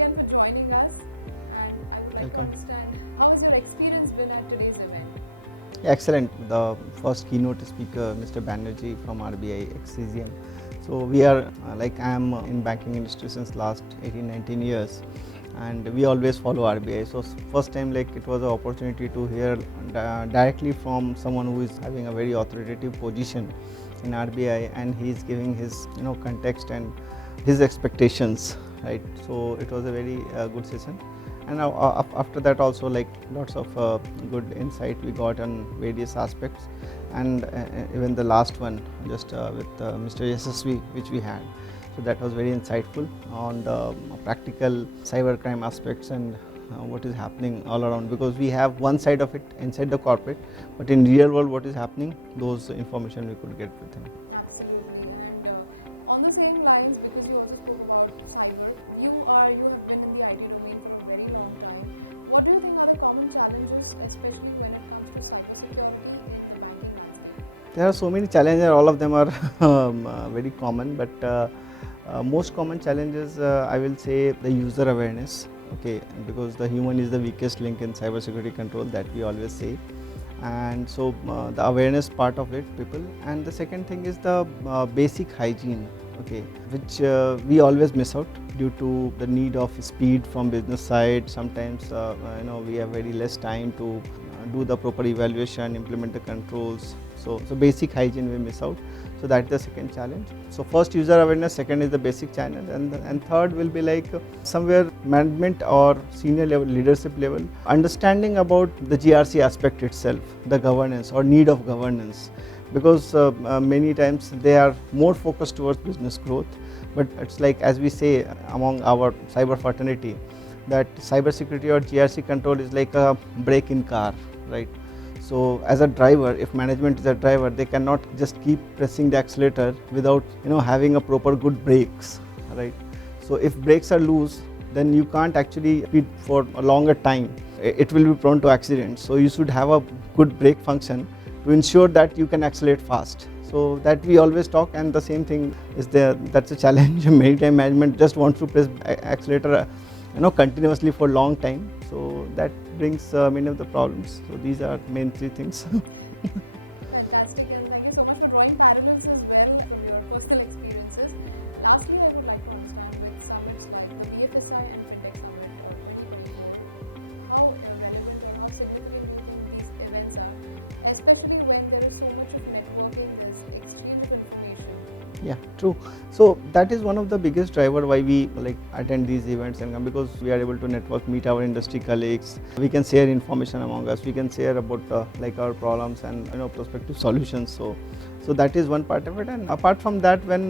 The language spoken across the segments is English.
again for joining us. And I would like to understand, how has your experience been at today's event? Excellent. The first keynote speaker, Mr. Banerjee from RBI XCGM. So we are I am in banking industry since last 18-19 years, and we always follow RBI. So first time it was an opportunity to hear directly from someone who is having a very authoritative position in RBI, and he is giving his context and his expectations, right? So it was a very good session. And after that also lots of good insight we got on various aspects, and even the last one just with Mr. Yasasvi which we had, so that was very insightful on the practical cybercrime aspects and what is happening all around, because we have one side of it inside the corporate, but in real world what is happening, those information we could get with him. Absolutely. And on the same lines, because you also spoke about cyber, you've been in the IT domain for a very long time. What do you think are the common challenges, especially when it comes to cybersecurity in the banking landscape? There are so many challenges, all of them are very common, but most common challenges I will say the user awareness, okay, because the human is the weakest link in cybersecurity control, that we always say. And so the awareness part of it, people, and the second thing is the basic hygiene, okay, which we always miss out due to the need of speed from business side. Sometimes we have very less time to do the proper evaluation, implement the controls, so basic hygiene we miss out. So that's the second challenge. So first user awareness, second is the basic challenge, and third will be somewhere management or senior level, leadership level, understanding about the GRC aspect itself, the governance or need of governance, because many times they are more focused towards business growth, but it's as we say among our cyber fraternity, that cybersecurity or GRC control is like a brake in car, right? So as a driver, if management is a driver, they cannot just keep pressing the accelerator without having a proper good brakes, right? So if brakes are loose, then you can't actually speed for a longer time. It will be prone to accidents. So you should have a good brake function to ensure that you can accelerate fast. So that we always talk, and the same thing is there. That's a challenge. Many times management just wants to press accelerator continuously for long time, so that brings many of the problems. So these are main three things. Fantastic, and thank you so much for drawing parallels as well from your personal experiences. Lastly, I would like to understand, with summits like the BFSI and Fintech Summit for 2024, how relevant or how significant you think these events are, especially when there is so much of networking, there's exchange of information. Yeah, true. So that is one of the biggest driver why we attend these events, and because we are able to network, meet our industry colleagues, we can share information among us, we can share about our problems and prospective solutions. So that is one part of it. And apart from that, when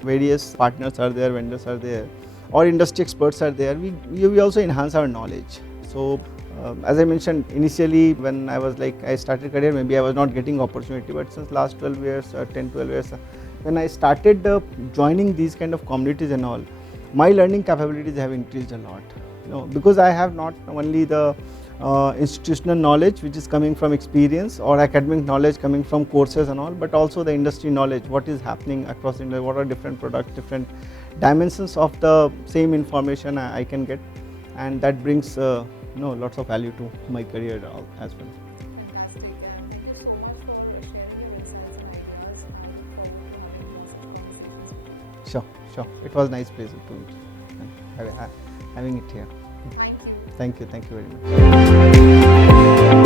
various partners are there, vendors are there, or industry experts are there, we also enhance our knowledge. So as I mentioned initially, when I started career, maybe I was not getting opportunity, but since last 12 years, 10-12 years, when I started joining these kind of communities and all, my learning capabilities have increased a lot. Because I have not only the institutional knowledge which is coming from experience, or academic knowledge coming from courses and all, but also the industry knowledge, what is happening across India, what are different products, different dimensions of the same information I can get, and that brings lots of value to my career as well. Fantastic, and thank you so much for sharing your insights and ideas for Sure. It was nice pleasure to meet you and having it here. Thank you. Thank you very much.